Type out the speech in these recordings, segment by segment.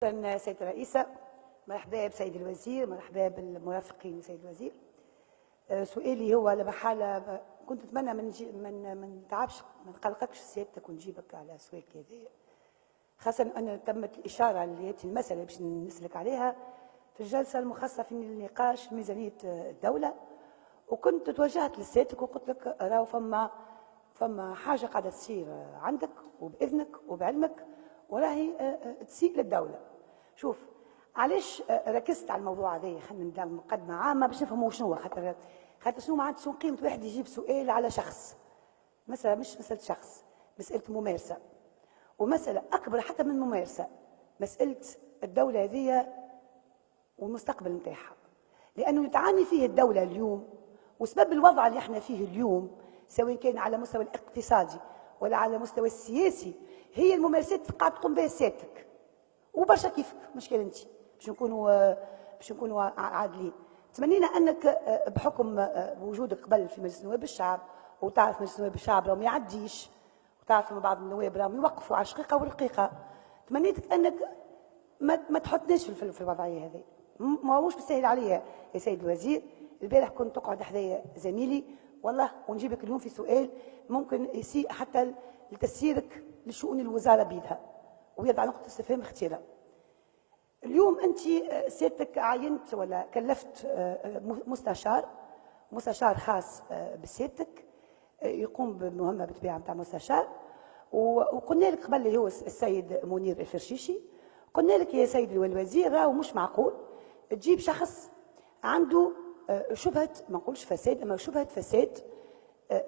شكرا سيد الرئيسة. مرحبا بسيد الوزير، مرحبا بالمرافقين لسيد الوزير. سؤالي هو لمحالة كنت أتمنى ما نتعبش ما نقلقكش سيادتك ونجيبك على سؤال كذا، خاصة أن تمت الإشارة اللي المسألة باش نسلك عليها في الجلسة المخصصة في النقاش ميزانية الدولة، وكنت توجهت لسيادتك وقلت لك راهو فما حاجة قاعدة تصير عندك وبإذنك وبعلمك وراهي تسيء للدولة. شوف علاش ركزت على الموضوع هذا، خلينا نبدا مقدمة عامة باش نفهموا شنو خاطر شنو معناتها شنو قيمة واحد يجيب سؤال على شخص، مسألة مش مسألة شخص، مسألة ممارسة، ومسألة أكبر حتى من ممارسة، مسألة الدولة هذه والمستقبل نتاعها، لأنه تعاني فيه الدولة اليوم وسبب الوضع اللي احنا فيه اليوم سواء كان على مستوى الاقتصادي ولا على مستوى السياسي هي الممارسات اللي قاعد تقوم بها سيادتك وبرشا كيفك، مشكلة انت باش نكونوا عادلين. تمنينا انك بحكم وجودك قبل في مجلس نواب الشعب وتعرف مجلس نواب الشعب راهم ما يعديش، وتعرف ان بعض النواب راهم يوقفوا على شقيقه ورقيقه، تمنيتك انك ما تحطناش في الوضعيه هذه. ما هوش بالسهل عليا يا سيد الوزير. البارح كنت تقعد حذايا زميلي والله ونجيبك اليوم في سؤال ممكن يسيء حتى لتسييرك لشؤون الوزاره بيدها ويضع نقطه استفهام اختيارا. اليوم انت سيادتك عينت ولا كلفت مستشار خاص بسيادتك يقوم بمهمه بالطبيعه نتاع مستشار، وقلنا لك قبل اللي هو السيد منير الفرشيشي، قلنا لك يا سيدي الوزير راهو مش معقول تجيب شخص عنده شبهه ما نقولش فساد اما شبهه فساد،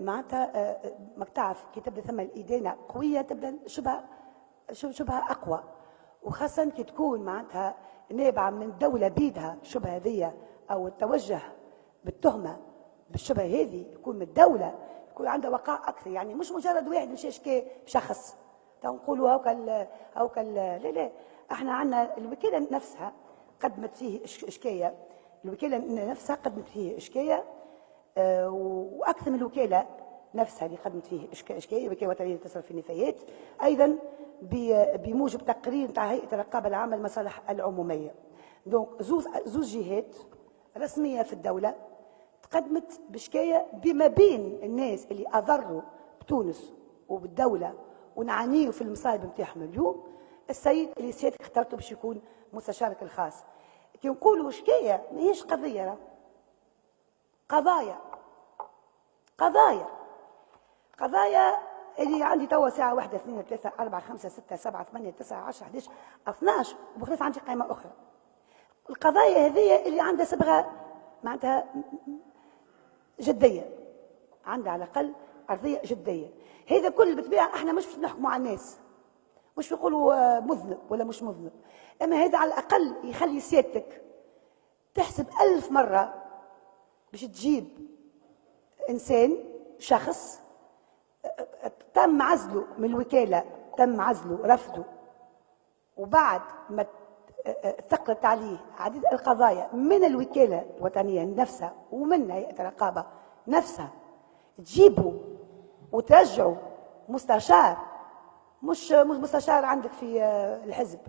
معناتها ما تعرف كي تبدا ثم الادانه قويه تبدا شبهه اقوى، وخاصه كي تكون معناتها نابعه من دوله بيدها الشبهه هذه او التوجه بالتهمه بالشبهه هذه يكون من الدوله، يكون عندها وقع اكثر، يعني مش مجرد واحد مشى يشكي بشخص تنقولوا هاكل لا احنا عندنا الوكاله نفسها قدمت فيه شكايه، الوكاله نفسها قدمت فيه شكايه واكثر من الوكاله نفسها اللي قدمت فيه شكايه الوكاله الوطنيه للتصرف في النفايات ايضا بموجب تقرير نتاع هيئه الرقابه العامه للمصالح العموميه. دونك زوز جهات رسميه في الدوله تقدمت بشكايه بما بين الناس اللي اضروا بتونس وبالدوله ونعانيوا في المصايب نتاعهم اليوم السيد اللي سيادتك اخترته باش يكون مستشارك الخاص. كي نقولوا شكايه ماهيش قضيه، قضايا اللي عندي توا ساعه 1 2 3 4 5 6 7 8 9 10 11 12 وبخلاف عندي قائمه اخرى. القضايا هذه اللي عندها صبغه معناتها جديه، عندها على الاقل ارضيه جديه. هذا كل بالطبيعه احنا مش باش نحكموا على الناس، مش نقولوا مذنب ولا مش مذنب، اما هذا على الاقل يخلي سيادتك تحسب 1000 مره باش تجيب انسان شخص تم عزله من الوكاله، تم عزله رفضه، وبعد ما ثقلت عليه عديد القضايا من الوكاله الوطنيه نفسها ومن هيئه الرقابه نفسها، تجيبوا وترجعوا مستشار مش مستشار عندك في الحزب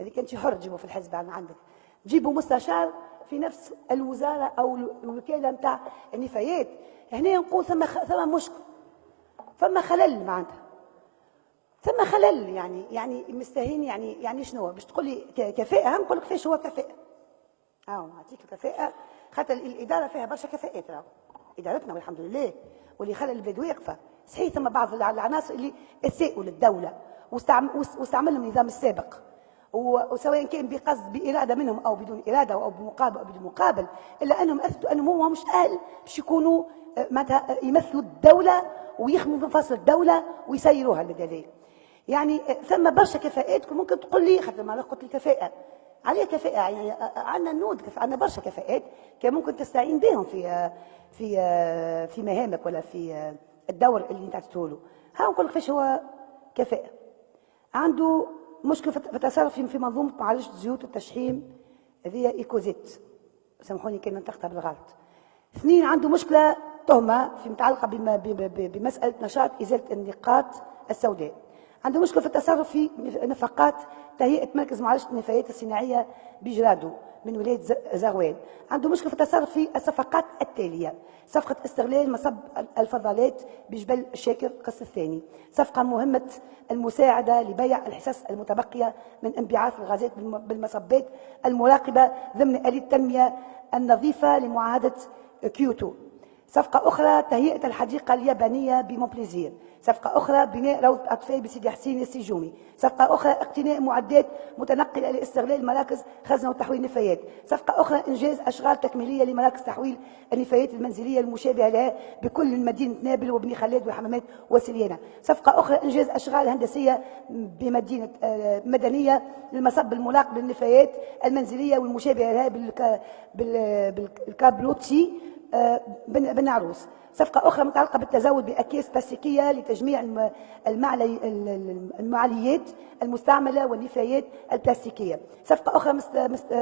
هذيك انت حر تجيبه في الحزب عندك، تجيبوا مستشار في نفس الوزاره او الوكاله نتاع النفايات. هنا نقول ثم مشكل، ثم خلل معناتها، ثم خلل يعني مستهين يعني شنو باش تقول لي كفاءه؟ نقول لك كيفاش هو كفاءه؟ نعطيك الكفاءه خاطر الاداره فيها برشا كفاءات، راهو ادارتنا والحمد لله واللي خلى البلاد واقفه، صحيح ثم بعض العناصر اللي اساءوا للدوله واستعملهم النظام السابق، وسواء كان بقصد باراده منهم او بدون اراده او بمقابل او بدون مقابل، الا انهم اثبتوا انهم هم مش اهل باش يكونوا معناتها يمثلوا الدوله ويخدموا بمفاصل الدوله ويسيروها للدليل. يعني ثم برشا كفاءات ممكن تقول لي خاطر ما قلت الكفاءه عليها كفاءه، يعني عندنا نود عندنا برشا كفاءات كان ممكن تستعين بهم في مهامك ولا في الدور اللي انت تعطيه له. نقول لك كيفاش هو كفاءه. عنده مشكله في التصرف في منظومه معالجه زيوت التشحيم هذه ايكوزيت، سامحوني كان نطقتها بالغلط. 2 عنده مشكله تهمه في متعلقه بمساله نشاط ازاله النقاط السوداء. عنده مشكله في التصرف في نفقات تهيئه مركز معالجه النفايات الصناعيه بجرادو من ولايه زغوان. عنده مشكله في التصرف في الصفقات التاليه: صفقه استغلال مصب الفضلات بجبل الشاكر قص الثاني، صفقه مهمه المساعده لبيع الحصص المتبقيه من انبعاث الغازات بالمصبات المراقبه ضمن آلية التنميه النظيفه لمعاهده كيوتو. صفقة أخرى تهيئة الحديقة اليابانية بمونبليزير. صفقة أخرى بناء روضة أطفال بسيدي حسين السجومي. صفقة أخرى اقتناء معدات متنقلة لاستغلال مراكز خزن وتحويل النفايات. صفقة أخرى إنجاز أشغال تكميلية لمراكز تحويل النفايات المنزلية المشابهة لها بكل من مدينة نابل وبني خلاد وحمامات وسليانة. صفقة أخرى إنجاز أشغال هندسية بمدينة مدنية للمصب الملاق بالنفايات المنزلية والمشابهة لها بالكابلوتشي بن عروس. صفقة أخرى متعلقة بالتزود بأكياس بلاستيكية لتجميع المعاليات المستعملة والنفايات البلاستيكية. صفقة أخرى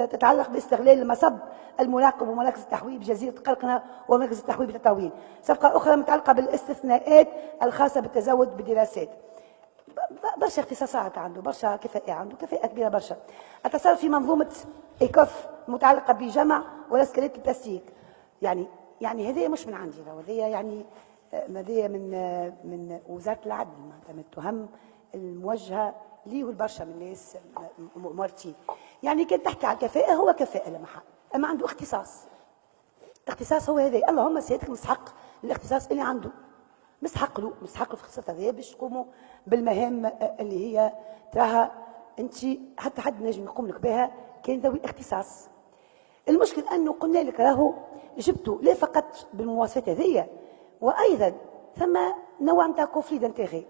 تتعلق باستغلال المصب المراقب ومراكز التحويل بجزيرة قرقنة ومركز التحويل بتطاوين. صفقة أخرى متعلقة بالاستثناءات الخاصة بالتزود بالدراسات. برشا اختصاصات عنده، برشا كفاءة، عنده كفاءة كبيرة برشا. التصرف في منظومة إيكوف متعلقة بجمع ورسكلات البلاستيك. يعني هذه مش من عندي، هذه يعني هذه من وزاره العدل، معناتها من التهم الموجهه ليه البرشا من الناس مؤمرتين. يعني كان تحكي على الكفاءه، هو كفاءه لا محل، اما عنده اختصاص. اختصاص هو هذا، اللهم سيادتك مستحق الاختصاص اللي عنده، مستحق له في الاختصاص هذا باش تقوموا بالمهام اللي هي تراها انت حتى حد نجم يقوم لك بها كان ذوي اختصاص. المشكل انه قلنا لك راهو جبتوا لا فقط بالمواصفات هذيا، وايضا ثم نوع نتاع كونفلي دانتيغي.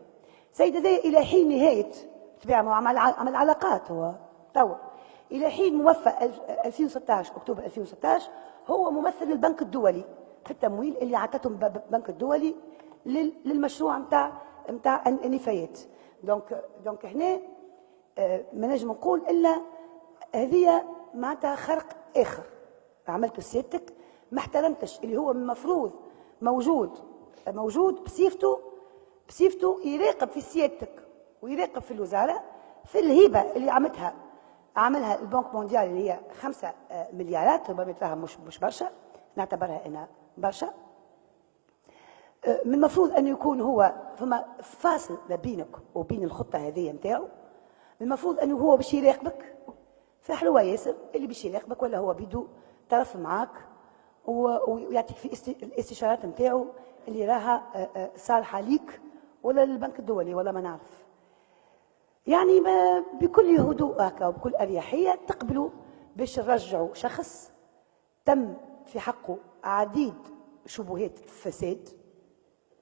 سيد هذايا الى حين نهايه طبيعه عمل علاقات، هو توا الى حين موفى 2016 اكتوبر 2016 هو ممثل البنك الدولي في التمويل اللي عطتهم البنك الدولي للمشروع نتاع النفايات. دونك هنا ما نجم نقول الا هذه معناتها خرق اخر عملته سيادتك، ما احترمتش اللي هو المفروض موجود بصيفته يراقب في سيادتك ويراقب في الوزاره في الهبه اللي عملها البنك مونديال اللي هي 5 مليارات، ربما تراها مش برشا، نعتبرها انا برشا. من المفروض انه يكون هو فما فاصل ما بينك وبين الخطه هذه نتاعو، من المفروض انه هو باش يراقبك فحلوة ياسر اللي باش يراقبك، ولا هو بيدو طرف معاك ويعطيك في الاستشارات نتاعو اللي راها صالحه ليك ولا للبنك الدولي ولا ما نعرف. يعني بكل هدوء هكا وبكل اريحيه تقبلوا باش نرجعوا شخص تم في حقه عديد شبهات فساد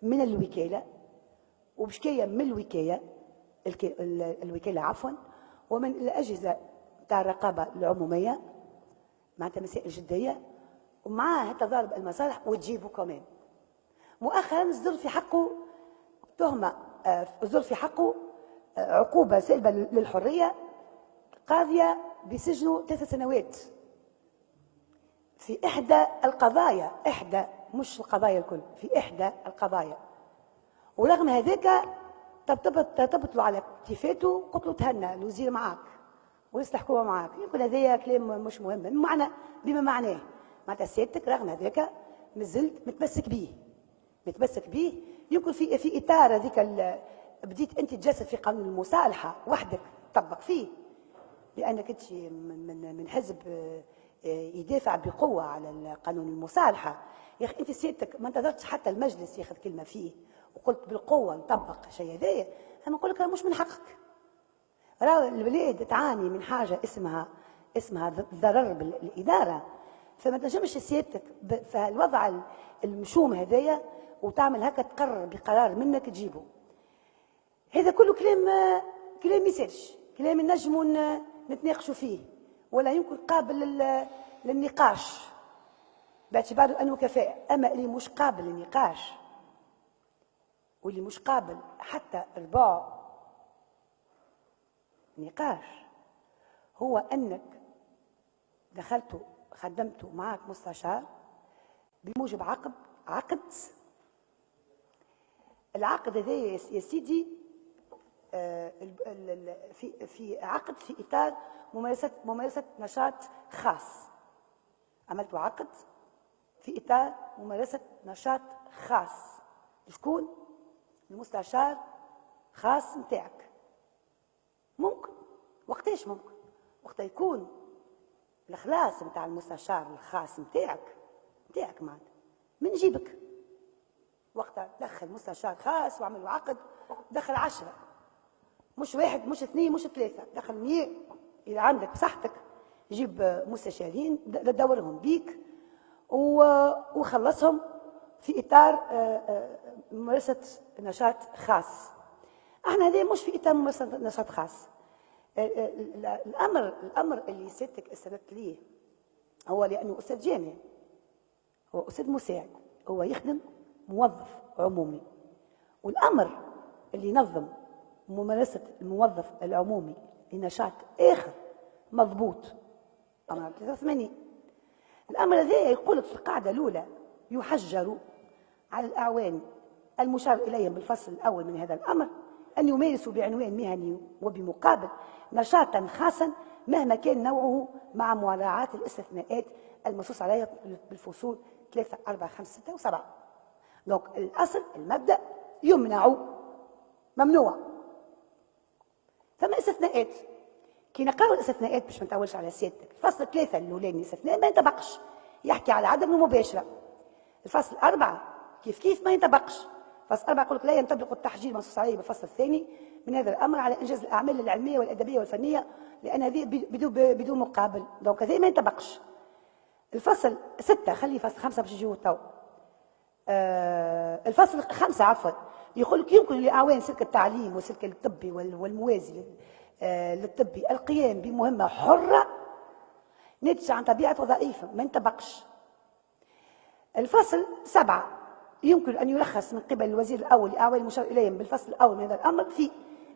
من الوكاله، وبشكايه من الوكاله عفوا، ومن الاجهزه تاع الرقابه العموميه، معناتها مسائل جديه، ومعاه تضارب المصالح وتجيبوا كمان. مؤخرا صدر في حقه تهمه، صدر في حقه عقوبه سلبه للحريه قاضيه بسجنه 3 سنوات في احدى القضايا، مش القضايا الكل، في احدى القضايا. ورغم هذاك طبطلوا على كتفاته، قلت له تهنى الوزير معاك ورئيس الحكومه معاك. يمكن هذايا كلام مش مهم، بما معناه معناتها سيادتك رغم هذاك مازلت متمسك به. يمكن في اطار هذيك بديت انت تجسد في قانون المصالحه وحدك تطبق فيه، لانك انت من حزب يدافع بقوه على قانون المصالحه. يا اخي انت سيادتك ما انتظرتش حتى المجلس ياخذ كلمه فيه وقلت بالقوه نطبق الشيء هذايا. انا نقول لك مش من حقك. راه البلاد تعاني من حاجه اسمها ضرر بالاداره، فما تنجمش سيادتك في الوضع المشوم هذايا وتعمل هكا تقرر بقرار منك تجيبه. هذا كله كلام ما يسالش، كلام نجموا نتناقشوا فيه ولا يمكن قابل للنقاش باعتبار انه كفاءه. اما اللي مش قابل للنقاش واللي مش قابل حتى ربع نقاش هو انك دخلتوا خدمتوا معك مستشار بموجب عقد. العقد هذا يا سيدي في عقد في اطار ممارسه نشاط خاص. عملت عقد في اطار ممارسه نشاط خاص. شكون؟ المستشار خاص نتاعك. ممكن. وقتاش ممكن؟ وقت يكون الخلاص نتاع المستشار الخاص نتاعك معناتها من جيبك. وقتها دخل مستشار خاص وعملوا عقد، دخل 10، مش واحد مش اثنين مش ثلاثة، دخل 100. إذا عندك بصحتك جيب مستشارين دورهم بيك وخلصهم في إطار ممارسة نشاط خاص. احنا هذا مش في إطار ممارسة نشاط خاص. الأمر اللي سيادتك استندت ليه هو لأنه أستاذ جامعي، هو أستاذ مساعد، هو يخدم موظف عمومي، والأمر اللي ينظم ممارسة الموظف العمومي لنشاط آخر مضبوط أمر 83. الأمر هذا يقول في القاعدة الأولى: يحجر على الأعوان المشار إليهم بالفصل الأول من هذا الأمر أن يمارسوا بعنوان مهني وبمقابل نشاطا خاصا مهما كان نوعه، مع مراعاة الاستثناءات المنصوص عليها بالفصول 3 4 5 6 و7. دونك الأصل المبدأ يمنع، ممنوع. ثم استثناءات. كي نقرأ الاستثناءات باش ما نطولش على سيادتك، الفصل 3 الأولاني استثناء ما ينطبقش، يحكي على عدم المباشرة. الفصل 4 كيف ما ينطبقش. فصل 4 يقول لك لا ينطبق التحجير المنصوص عليه بالفصل الثاني من هذا الأمر على إنجاز الأعمال العلمية والأدبية والفنية، لأن هذه بدون مقابل. دونك هذا ما ينطبقش. الفصل 6 خلي فصل 5 باش يجيو تو. الفصل 5 عفوا يقول لك يمكن لأعوان سلك التعليم والسلك الطبي والموازي للطبي القيام بمهمة حرة ناتجة عن طبيعة وظائفهم، ما ينطبقش. الفصل 7 يمكن أن يلخص من قبل الوزير الأول لأعوان المشار إليهم بالفصل الأول من هذا الأمر في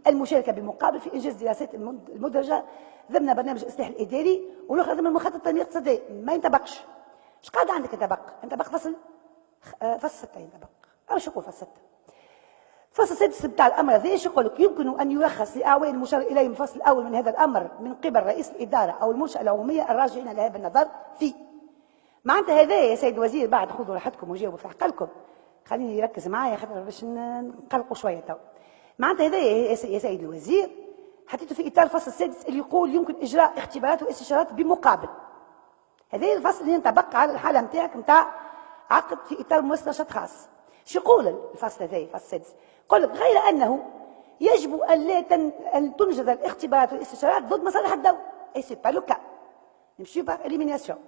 المشاركة بمقابل في إنجاز دراسات المدرجة ضمن برنامج الإصلاح الإداري، والأخرى ضمن مخطط التنمية الاقتصادية. ما ينطبقش. ايش قاعد عندك ينطبق فصل 6 ينطبق. أو شو يقول فصل 6؟ فصل 6 بتاع الأمر هذا ايش يقول لك؟ يمكن أن يلخص لأعوان المشار إليهم الفصل الأول من هذا الأمر من قبل رئيس الإدارة أو المنشأة العمومية الراجعين لها بالنظر في. معناتها هذا يا سيد الوزير، بعد خذوا راحتكم وجاوبوا في عقلكم، خليني يركز معايا خاطر باش نقلقوا شويه تو. معناتها هذا يا سيد الوزير حطيته في اطار الفصل 6 اللي يقول يمكن اجراء اختبارات واستشارات بمقابل. هذا الفصل اللي ينطبق على الحاله نتاعك نتاع عقد في اطار ممارسه نشاط خاص. شو يقول الفصل هذا الفصل 6؟ يقول لك غير انه يجب ان تنجز الاختبارات والاستشارات ضد مصالح الدوله. اي سي با لو كا، نمشيو بار اليميناسيون.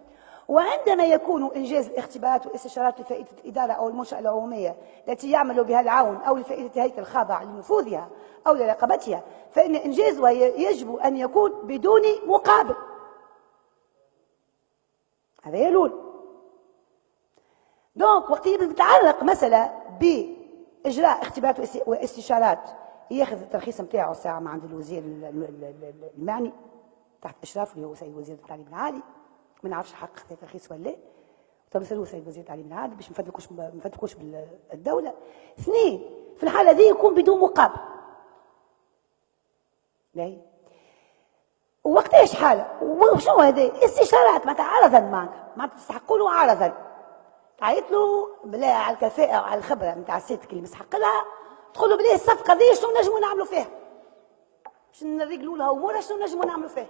وعندما يكون إنجاز الاختبارات والاستشارات لفائدة الإدارة أو المنشأة العمومية التي يعمل بها العون أو لفائدة هيكل خاضع لنفوذها أو لرقابتها، فإن إنجازها يجب أن يكون بدون مقابل. هذا يلول. دونك وقت يتعلق مثلا بإجراء اختبارات واستشارات ياخذ الترخيص نتاعو ساعة ما عند الوزير المعني تحت إشرافه اللي هو سيد وزير التعليم العالي. ما نعرفش حق ترخيص ولا لا. طب نسالوه سيد وزير التعليم العالي باش ما نفتكوش بالدوله. 2 في الحاله دي يكون بدون مقابل. لا وقتاش حاله وشنو هذا؟ استشارات معناتها عرضا معناتها تستحقوا له عرضا. تعيط له بلا على الكفاءه وعلى الخبره نتاع سيادتك اللي مستحق لها، تقول له بلا الصفقه دي شنو نجموا نعملوا فيها؟ باش نرجلوا لها امورها شنو نجموا نعملوا فيها؟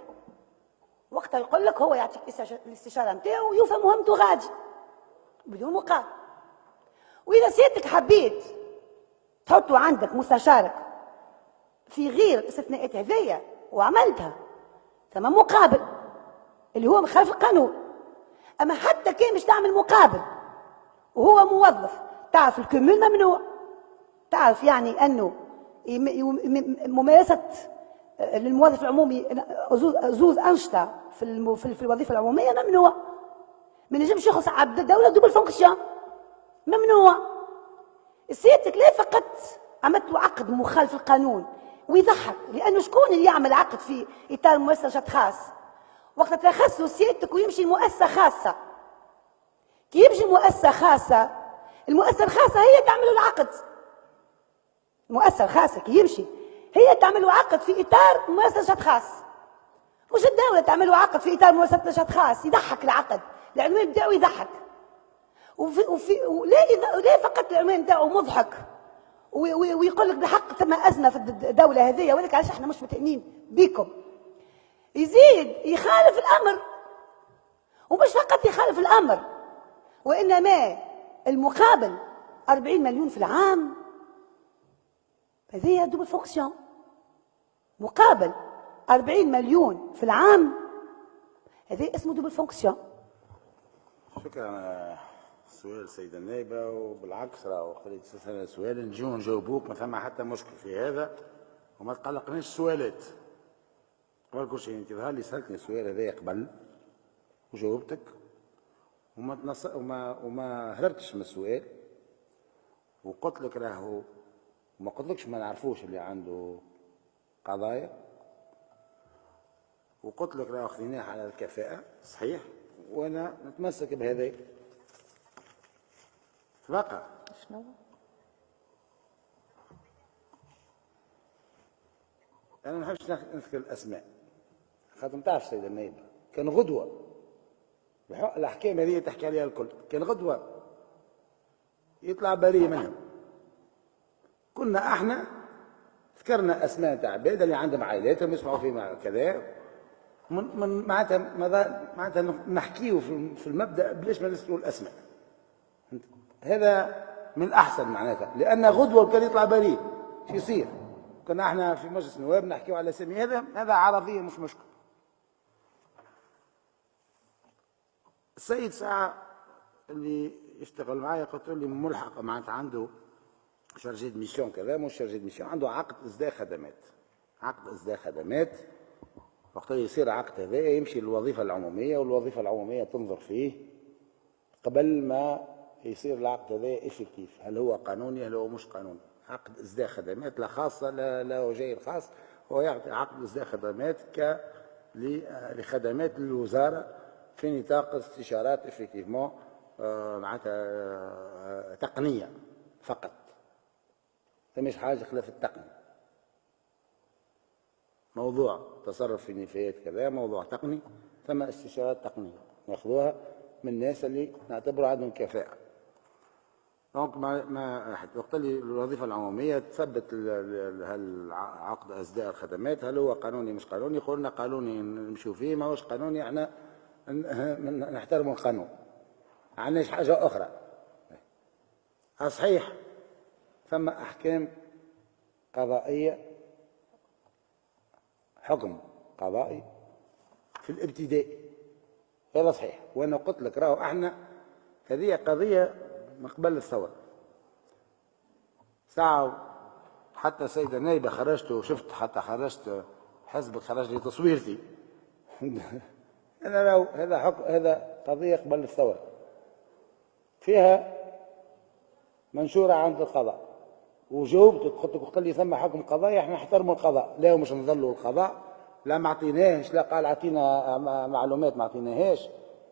وقتها يقول لك هو يعطيك الاستشاره نتاعو ويوفى مهمته غادي بدون مقابل. واذا سيادتك حبيت تحطوا عندك مستشارك في غير الاستثناءات هذيا وعملتها ثم مقابل اللي هو مخالف القانون. اما حتى كان باش تعمل مقابل وهو موظف، تعرف الكمل ممنوع. تعرف يعني انه ممارسه للموظف العمومي زوز انشطه في الوظيفه العموميه ممنوع. ما نجمش ياخذ عبد الدوله دوبل فونكسيون، ممنوع. سيادتك لا فقط عملت له عقد مخالف القانون ويضحك، لانه شكون اللي يعمل عقد في اطار مؤسسه نشاط خاص؟ وقت ترخص سيادتك ويمشي لمؤسسه خاصه. كي يمشي لمؤسسه خاصه، المؤسسه الخاصه هي تعمل العقد. المؤسسه الخاصه كي يمشي هي تعمل عقد في اطار ممارسه نشاط خاص، مش الدوله تعمل عقد في اطار ممارسه نشاط خاص. يضحك العقد، العنوان بتاعه يضحك. وليه فقط العنوان بتاعه مضحك ويقول لك بحق ثم ازمه في الدوله هذه، ولكن علاش احنا مش متأمنين بكم. يزيد يخالف الامر، ومش فقط يخالف الامر، وانما المقابل 40 مليون في العام. هذه دوبل فونكسيون، مقابل 40 مليون في العام، هذا اسمه دوبل فونكسيون. شكرا على السؤال سيدة النائبة، وبالعكس راه وقت اللي تسأل سؤال نجيو نجاوبوك، ما ثم حتى مشكل في هذا، وما تقلقنيش السؤالات. قبل كل شيء انت ظهر لي سألتني السؤال هذا قبل وجاوبتك، وما هربتش من السؤال، وقلت لك راهو ما قلتلكش ما نعرفوش اللي عنده قضايا، وقلت لك راهو خذيناه على الكفاءة صحيح، وانا نتمسك بهذا. بقى شنو؟ انا ما نحبش نذكر الاسماء، خاطر تعرف سيدة النائبة كان غدوة الاحكام هذه تحكي عليها الكل، كان غدوة يطلع بريء منهم. كنا احنا ذكرنا اسماء تاع عباد اللي عندهم عائلاتهم يسمعوا في كذا، معناتها نحكيو في المبدا بلاش ما نذكروا الاسماء. هذا من الاحسن معناتها، لان غدوه كان يطلع بريء شو يصير؟ كنا احنا في مجلس النواب نحكيو على اسامي، هذا عرضيه مش مشكل. السيد ساعه اللي يشتغل معايا قلت لي ملحق معناتها عنده شارجي دو ميسيون كذا، مش شارجي دو ميسيون، عنده عقد اصدار خدمات. عقد اصدار خدمات وقت يصير عقد هذا يمشي للوظيفه العموميه، والوظيفه العموميه تنظر فيه قبل ما يصير العقد هذا افكتيف، هل هو قانوني هل هو مش قانوني. عقد اصدار خدمات لا خاصه لا وجاي الخاص، هو يعطي عقد اصدار خدمات لخدمات الوزاره في نطاق استشارات افكتيفمون معناتها تقنيه فقط، فمش حاجه خلاف التقنيه. موضوع تصرف في نفايات كذا موضوع تقني، ثم استشارات تقنيه ناخذوها من الناس اللي نعتبروا عندهم كفاءه. دونك وقت اللي الوظيفه العموميه تثبت عقد اصداء الخدمات هل هو قانوني مش قانوني، قلنا قانوني نمشوا فيه، ما هوش قانوني احنا نحترموا القانون، ما عندناش حاجه اخرى. صحيح ثم احكام قضائيه، حكم قضائي في الابتداء، هذا صحيح. وانا قلت لك راهو احنا هذه قضيه من قبل الثوره ساعه، حتى سيدة نايبة خرجت وشفت، حتى خرجت حزب خرج لي تصويرتي انا راهو هذا قضيه قبل الثوره فيها منشوره عند القضاء، وجاوبت قلت لك وقت اللي ثم حكم قضائي احنا نحترموا القضاء، لا مش نظلوا القضاء، لا ما عطيناهش، لا قال عطينا معلومات ما عطيناهاش،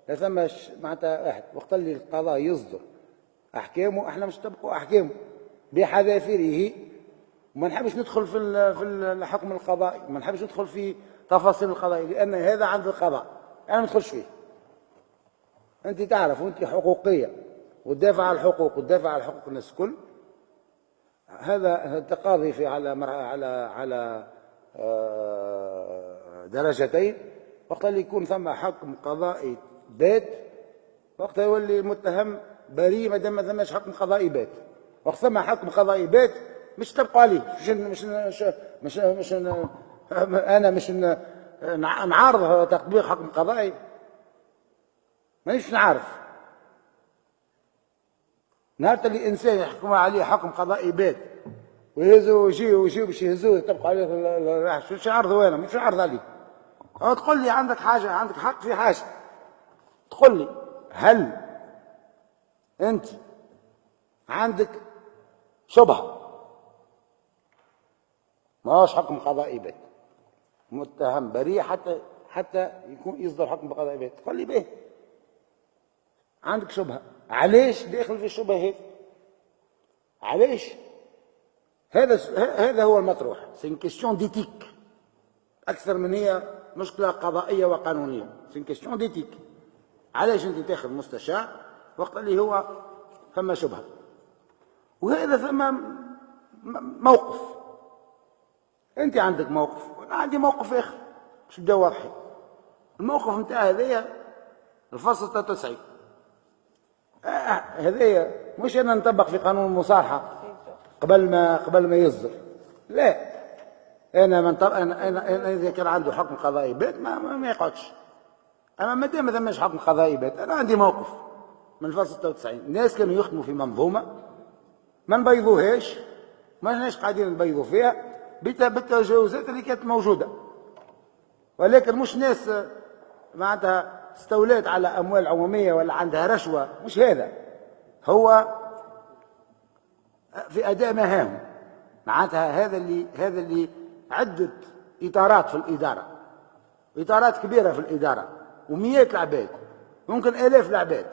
لا ثم معناتها واحد. وقت اللي القضاء يصدر احكامه احنا مش نطبقوا احكامه بحذافيره، وما نحبش ندخل في الحكم القضائي، ما نحبش ندخل في تفاصيل القضاء، لان هذا عند القضاء انا ما ندخلش فيه. انت تعرف وانت حقوقيه وتدافع على الحقوق وتدافع على حقوق الناس الكل، هذا التقاضي في على درجتين. وقت اللي يكون ثم حكم قضائي بات وقتها يولي المتهم بريء ما دام ما ثماش حكم قضائي بات. وقت ثم حكم قضائي بات مش تبقوا عليه، مش انا مش نعارض تطبيق حكم قضائي، مانيش نعرف. نهار اللي انسان يحكم عليه حكم قضائي بات ويهزوا ويجيو باش يهزوه يطبقوا عليه، شو عرضه انا مش عارض عليه. أو تقول لي عندك حاجه، عندك حق في حاجه، تقول لي هل انت عندك شبهه ما هوش حكم قضائي بات، متهم بريء حتى يكون يصدر حكم قضائي بات، تقول لي به عندك شبهه، علاش داخل في الشبهه هذه؟ علاش؟ هذا هو المطروح. سي كيستيون ديتيك اكثر من هي مشكله قضائيه وقانونيه. سي كيستيون ديتيك. علاش انت تاخذ مستشار وقت اللي هو ثم شبهه؟ وهذا ثم موقف. انت عندك موقف وانا عندي موقف اخر باش نبدا واضحين. الموقف نتاع هذايا الفصل 93 هذايا مش انا نطبق في قانون المصالحه قبل ما يصدر. لا، انا من طب... أنا اذا كان عنده حكم قضائي بات ما يقعدش. اما ما دام ما ثماش حكم قضائي بات، انا عندي موقف من الفصل 96. الناس كانوا يخدموا في منظومه ما نبيضوهاش، ما لناش قاعدين نبيضوا فيها بالتجاوزات اللي كانت موجوده، ولكن مش ناس معناتها استولات على اموال عموميه ولا عندها رشوه، مش هذا. هو في اداء مهام معناتها هذا اللي عده اطارات في الاداره، اطارات كبيره في الاداره ومئات العباد، ممكن الاف العباد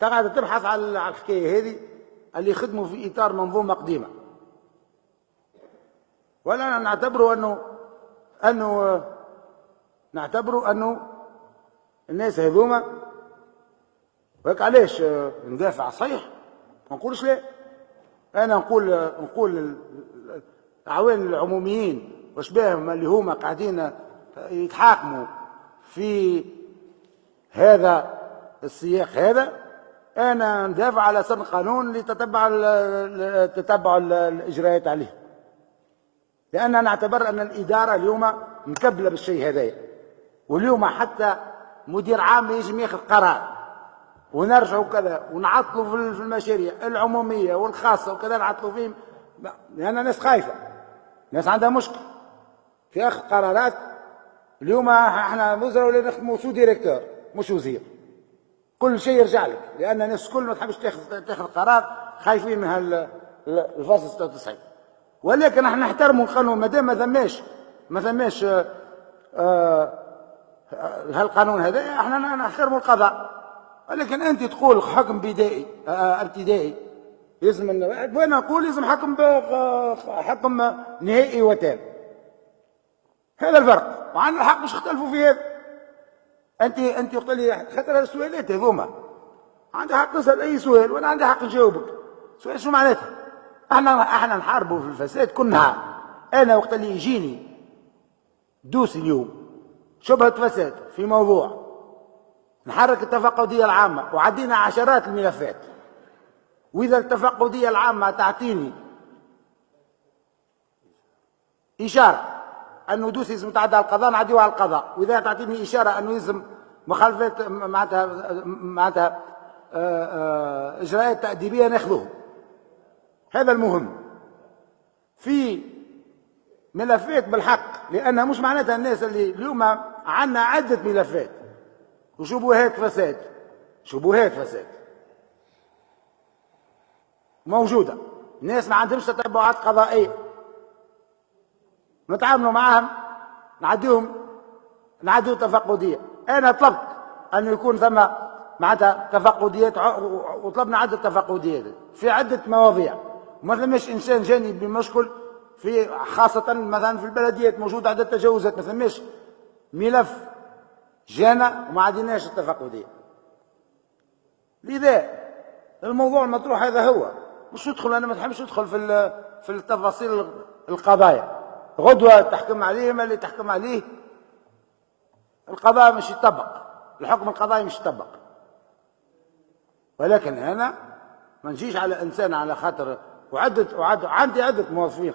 تقعد تبحث على الحكايه هذه اللي يخدموا في اطار منظومه قديمه. ولا نعتبروا انه الناس هذوما وهيك. علاش ندافع صحيح؟ ما نقولش لا. انا نقول الاعوان العموميين واشباههم اللي هما قاعدين يتحاكموا في هذا السياق هذا، انا ندافع على سن قانون لتتبع الاجراءات عليه، لان نعتبر ان الاداره اليوم مكبله بالشيء هذايا. واليوم حتى مدير عام يجب ياخذ قرار ونرجعوا كذا ونعطلوا في المشاريع العموميه والخاصه وكذا، نعطلوا فيهم لان الناس خايفه، الناس عندها مشكله في اخذ قرارات. اليوم احنا وزراء ولا نخدموا سو ديريكتور مش وزير، كل شيء يرجع لك، لان الناس الكل ما تحبش تاخذ قرار، خايفين من الفصل 96. ولكن احنا نحترموا القانون، ما دام ما ثماش هالقانون هذا، احنا نحترموا القضاء. ولكن انت تقول حكم بدائي ابتدائي يلزم وانا نقول يلزم حكم نهائي وتام. هذا الفرق، وعندنا الحق مش نختلفوا في هذا. انت قلت لي خاطر السؤالات هذوما عندي حق تسال اي سؤال وانا عندي حق نجاوبك. سؤال شو معناتها؟ احنا نحاربوا في الفساد كل نهار. انا وقت اللي يجيني دوسي اليوم شبهه فساد في موضوع، نحرك التفقديه العامه وعدينا عشرات الملفات، واذا التفقديه العامه تعطيني اشاره انه دوسي لازم تعدى على القضاء نعديوها على القضاء، واذا تعطيني اشاره انه يلزم مخالفات معناتها اجراءات تاديبيه ناخذوهم. هذا المهم في ملفات بالحق، لانها مش معناتها الناس اللي اليوم عندنا عده ملفات وشبهات فساد موجوده، الناس ما عندهمش تتبعات قضائيه، نتعاملوا معهم نعديو تفقديه. انا طلبت ان يكون ثم معناتها تفقديات، وطلبنا عده تفقديات في عده مواضيع، وما ثماش انسان جاني بمشكل في خاصه مثلا في البلديات موجود عده تجاوزات، ما ثماش ملف جانا وما عديناش التفقديه. لذا الموضوع المطروح هذا هو، مش ندخل، انا ما نحبش ندخل في التفاصيل القضايا. غدوه تحكم عليه ما اللي تحكم عليه، القضاء مش يطبق، الحكم القضائي مش يطبق. ولكن انا ما نجيش على انسان على خاطر عندي عده موظفين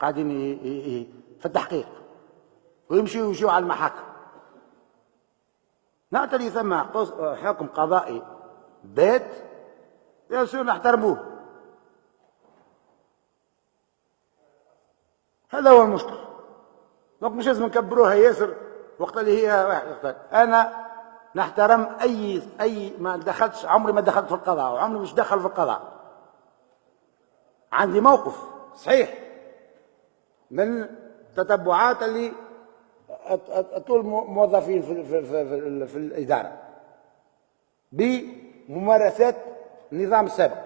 قاعدين في التحقيق ويمشيوا على المحاكم، نعتري ثم حكم قضائي بات يصير نحترموه. هذا هو المشكل. مش لازم نكبروها ياسر وقت اللي هي واحد. انا نحترم اي ما دخلتش، عمري ما دخلت في القضاء وعمري مش دخل في القضاء. عندي موقف صحيح من تتبعات اللي طول موظفين في الاداره بممارسات النظام السابق،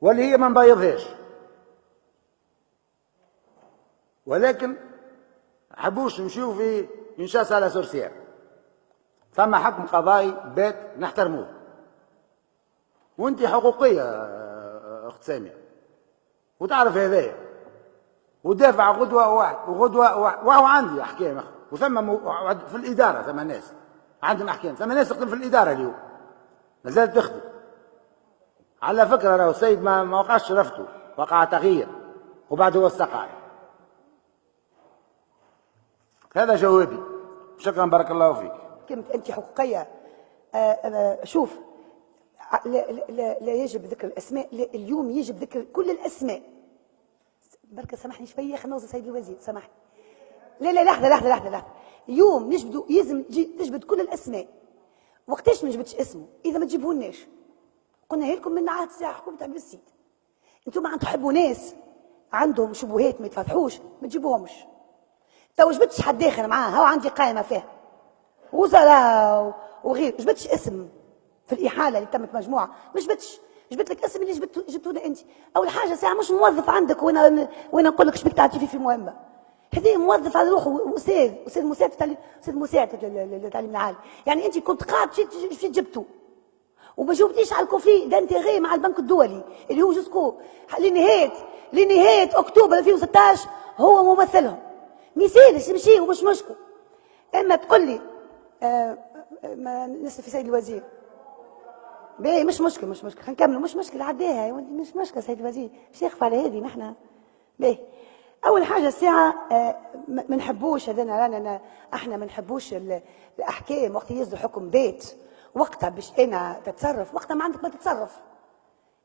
واللي هي ما نبيضهاش ولكن حبوش نمشيو في انشاء سالة سورسيير، ثم حكم قضائي بات نحترموه، وانت حقوقيه اخت ساميه وتعرف هذايا، ودافع غدوه وهو عندي احكام وثم في الاداره ثم ناس عندهم احكام، ثم ناس تخدم في الاداره اليوم ما زالت تخدم. على فكره راهو السيد ما وقعش رفضه، وقع تغيير وبعد هو استقال. هذا جوابي، شكرا بارك الله فيك. كلمة أنت حقوقية، شوف، لا يجب ذكر الأسماء، لا اليوم يجب ذكر كل الأسماء. بركة سامحني شوية، خلينا نوصل سيد الوزير سامحني. لا لحظة. اليوم نجبدوا، لازم تجبد كل الأسماء. وقتاش ما جبدش اسمه؟ إذا ما تجيبوهناش قلنا لكم من عهد ساعة حكومة عبد السيد. أنتم ما تحبوا ناس عندهم شبهات ما يتفتحوش، ما تجيبوهمش. تو جبدتش حد داخل معاه، هو عندي قائمة فيها وزراء وغير، جبتش اسم في الإحالة اللي تمت مجموعة، ما جبتش، جبت لك اسم اللي جبته لنا أنت. أول حاجة ساعة مش موظف عندك وين نقول لك شبيك تعطي في مهمة. هذا موظف على روحه، أستاذ مساعد للتعليم العالي، يعني أنت كنت قاعد في جبته وما جاوبتيش على الكونفلي دانتيغي مع البنك الدولي اللي هو جوسكو لنهاية أكتوبر 2016 هو ممثلهم. مثالش يمشي ومش مشكل. اما تقول لي ما نسال في سيد الوزير باهي، مش مشكل خلينا نكملوا، مش مشكل عداها، مش مشكل سيد الوزير مش يخفى على هذه. نحن باهي اول حاجه الساعه ما نحبوش هذانا، رانا احنا ما نحبوش الاحكام وقت يصدر حكم بيت، وقتها باش انا تتصرف، وقتها ما عندك ما تتصرف.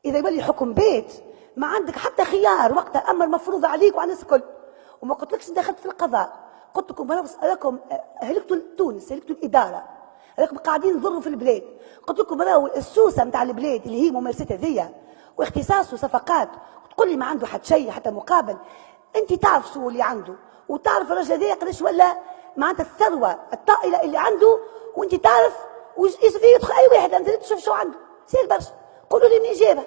اذا يولي حكم بيت ما عندك حتى خيار، وقتها امر مفروض عليك وعلى الناس الكل. وما قلتلكش دخلت في القضاء، قلت لكم راكم هلكتوا تونس، هلكتوا الاداره، راكم قاعدين تضروا في البلاد. قلت لكم راهو السوسه نتاع البلاد اللي هي ممارسات هذيا واختصاصه صفقات، تقول لي ما عنده حتى شيء حتى مقابل. انت تعرف شو اللي عنده، وتعرف الرجل هذايا قداش ولا معناتها الثروه الطائله اللي عنده، وانت تعرف يدخل اي واحد انت تشوف شو عنده، سهل برشا. قولوا لي من اجابه،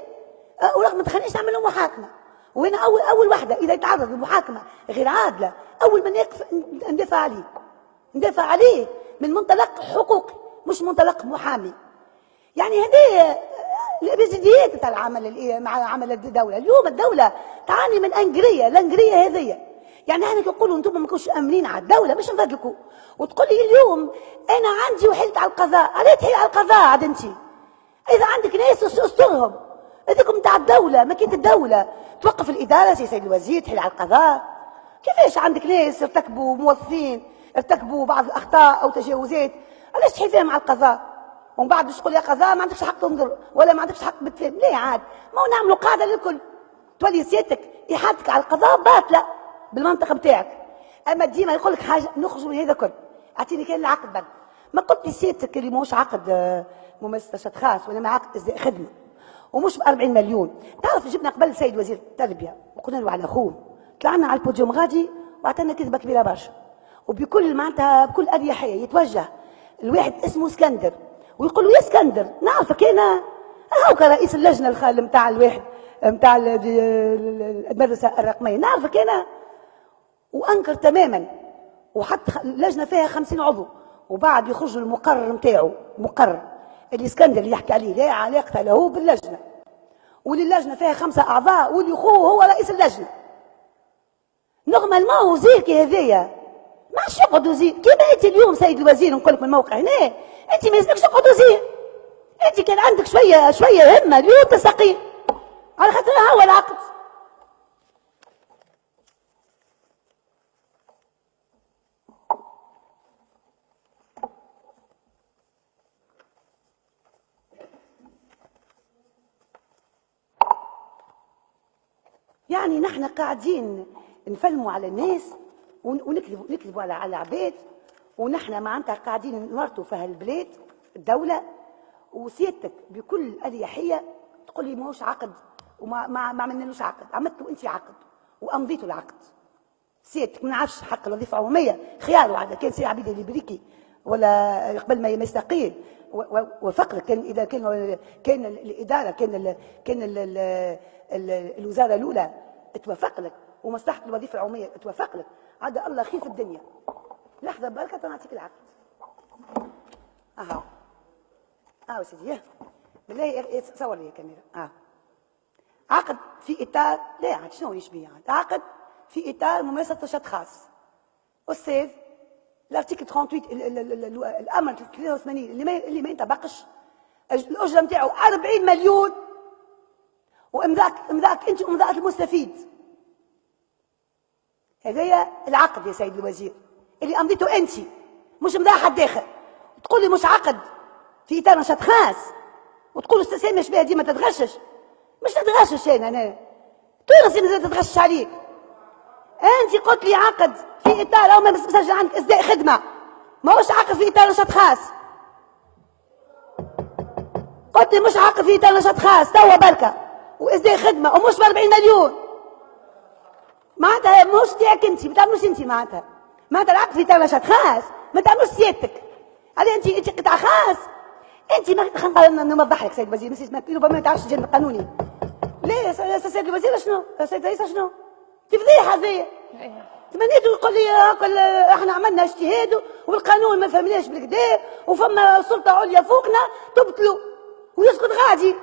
ورغم ما تخلينيش نعمل له محاكمه. وهنا اول وحده اذا يتعرض لمحاكمه غير عادله، اول ما نقف ندافع عليه من منطلق حقوقي مش منطلق محامي. يعني هذه الابجديات تاع العمل مع عمل الدوله. اليوم الدوله تعاني من الانجريه هذه. يعني احنا كنقولوا انتم ما كنتوش امنين على الدوله باش نفدلكوا، وتقول لي اليوم انا عندي وحلت على القضاء. علاه تحيل على القضاء عاد انت؟ اذا عندك ناس استرهم، هذيكم نتاع الدوله، ماكينه الدوله توقف الاداره سي سيد الوزير، تحيل على القضاء. كيفاش عندك ناس ارتكبوا موظفين ارتكبوا بعض الاخطاء او تجاوزات، علاش تحيل فيهم على القضاء ومن بعد باش تقول يا قضاء ما عندكش حق تنظر ولا ما عندكش حق بالتفهم؟ ليه عاد؟ ما هو نعملوا قاعده للكل، تولي سيادتك احالتك على القضاء باطله بالمنطقه بتاعك. اما ديما يقول لك حاجه نخرجوا من هذا كل. اعطيني كان العقد برك، ما قلت لي سيادتك اللي ماهوش عقد ممارسه نشاط خاص ولا عقد خدمه ومش ب 40 مليون. تعرف جبنا قبل السيد وزير التربيه وقلنا له على اخوه، طلعنا على البوديوم غادي واعطينا كذبه كبيره برشا، وبكل معناتها بكل اريحيه يتوجه الواحد اسمه اسكندر ويقول له يا اسكندر نعرفك انا هاوك رئيس اللجنه نتاع الواحد نتاع المدرسه الرقميه، نعرفك انا. وانكر تماما، وحتى اللجنه فيها 50 عضو، وبعد يخرج المقرر نتاعو، مقرر الاسكندر اللي يحكي عليه لا علاقه له باللجنه، وللجنه فيها 5 اعضاء واللي خوه هو رئيس اللجنه. نغمل ما هو وزير كي هذايا ما عادش يقعد وزير. كيما انت اليوم سيد الوزير نقول لك من الموقع هنا، انت ما يلزمكش تقعد وزير. انت كان عندك شويه همه اليوم تستقيل على خاطر هو العقد. يعني نحن قاعدين نفلموا على الناس ونكذبوا على العباد، ونحن معناتها قاعدين نورطوا في هالبلاد الدوله. وسيادتك بكل اريحيه تقول لي ماهوش عقد وما عملنالوش عقد. عملتوا انت عقد وامضيتوا العقد. سيادتك ما نعرفش حق الوظيفه العموميه خيار، وعاد كان سي عبيد البريكي ولا قبل ما يستقيل وفقر، كان اذا كان الاداره كان الوزاره الاولى توافق لك ومصلحه الوظيفه العموميه توافق لك، عاد الله خير في الدنيا. لحظه بركه نعطيك العقد. اها اه سيدي بالله صور لي الكاميرا. عقد في اطار، لا عاد شنو يشبيه عقد في اطار ممارسه نشاط خاص. استاذ الارتيكل 38 الامر 83 اللي ما ينطبقش، الاجره نتاعو 40 مليون، وامضاءك انت وامضاء المستفيد. هذايا العقد يا سيد الوزير اللي امضيته انت، مش امضاء حد اخر. تقول لي مش عقد في اطار نشاط خاص وتقول استاذ سامي شبيه ديما تتغشش. مش تتغشش انا تونسي ما تتغشش عليك. انت قلت لي عقد في اطار او ما مسجل عندك اصداء خدمه، ماهوش عقد في اطار نشاط خاص. قلت لي مش عقد في اطار نشاط خاص توا بركه واصداء خدمه ومش ب 40 مليون. معناتها ماهوش تاعك انت، ما تعملوش انت معناتها العقد في اطار نشاط خاص ما تعملوش سيادتك. هذه انت قطاع خاص. انت ما خلينا نوضح لك سيد الوزير، ربما ما تعرفش الجانب القانوني. ليه يا سيد الوزير شنو؟ يا سيد الرئيس شنو؟ دي فضيحه هذه. تمنيت يقول لي احنا عملنا اجتهاد والقانون ما فهمناش بالكدا وفما سلطه عليا فوقنا تبطلوا ويسكت غادي.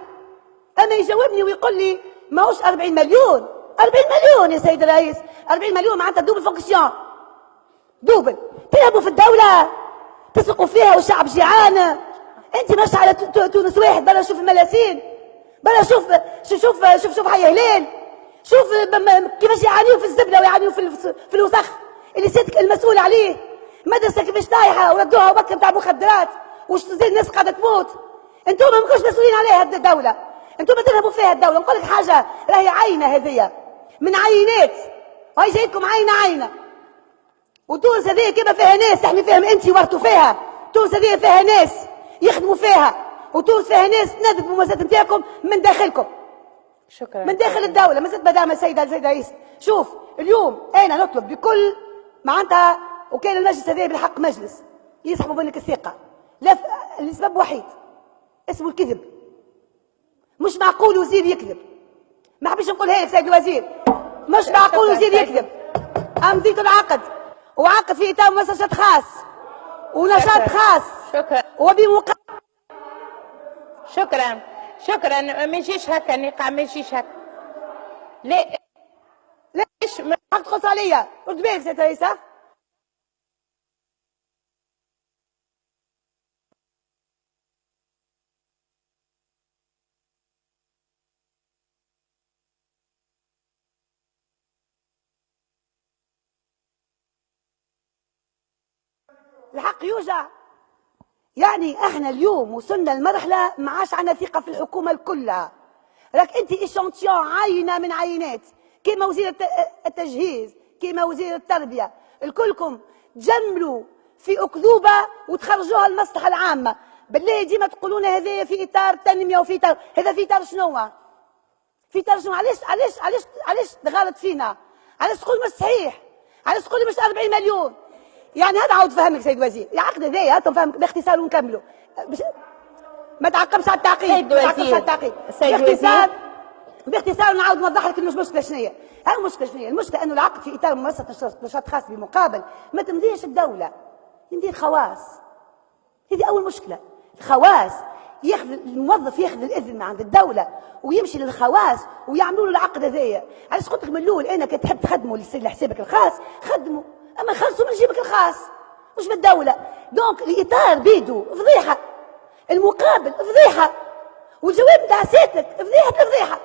اما يجاوبني ويقول لي ماهوش 40 مليون. 40 مليون يا سيد الرئيس، 40 مليون معناتها دوبل فونكسيون. دوبل تلعبوا في الدوله تسرقوا فيها والشعب جيعان. انت ماشي على تونس واحد، بلا شوف الملاسين، بلا شوف حي هلال، شوف كيفاش يعانيوا في الزبله ويعانيوا في الوسخ اللي سيادتك المسؤول عليه. مدرسه كيفاش طايحه وردوها وبكر بتاع مخدرات زي الناس قاعده تموت. انتم ما ماكوش مسؤولين عليها هذه الدوله، انتم تذهبوا فيها الدوله. نقول لك حاجه راهي عينه هذيا من عينات، وهي جايتكم عينه. وتونس هذه كيما فيها ناس تحمي فيهم انت ورثوا فيها. تونس هذه فيها ناس يخدموا فيها، وتونس فيها ناس تنادب الممارسات نتاعكم من داخلكم. شكرا. من داخل الدوله. ما زلت مدام السيد الرئيس، شوف اليوم انا نطلب بكل معناتها، وكان المجلس هذا بالحق مجلس يسحبوا منك الثقه لسبب وحيد اسمه الكذب. مش معقول وزير يكذب. ما حبيش نقولها لك سيد الوزير، مش معقول وزير يكذب. امضيت العقد وعقد في اطار مؤسسات خاص ونشاط خاص. شكرا. وبمقابل شكرا ما يجيش هكا النقاع، ما يجيش هكا. ليش حق تخلص عليا؟ رد بالك سيد الرئيس. الحق يوجع. يعني احنا اليوم وصلنا لمرحله ما عادش عندنا ثقه في الحكومه كلها. راك انت اشانتيون عينه من عينات، كيما وزير التجهيز، كيما وزير التربيه، الكلكم تجملوا في اكذوبه وتخرجوها المصلحه العامه. بالله ديما تقولون هذا في اطار التنميه وفي اطار هذا، في اطار شنو؟ في اطار شنو؟ علاش تغلط فينا؟ علاش تقول مش صحيح؟ علاش تقول مش 40 مليون؟ يعني هذا عاود فهمك سيد الوزير، العقد هذايا تفهمك باختصار ونكملوا. ما تعقبش على التعقيد. سيد الوزير باختصار نعاود نوضح لك المشكله شنو هي. المشكله شنو هي؟ المشكله انه العقد في اطار ممارسه نشاط خاص بمقابل ما تمضيش الدوله، يمضي الخواص. هذه اول مشكله. الخواص ياخذ الموظف ياخذ الاذن من عند الدوله ويمشي للخواص ويعملوا له العقد هذايا. علاش قلت لك من الاول انا كي تحب تخدموا لحسابك الخاص خدموا، اما خلصوا من جيبك الخاص مش بالدوله. دونك الاطار بيدو فضيحه، المقابل فضيحه، والجواب نتاع سيادتك فضيحه.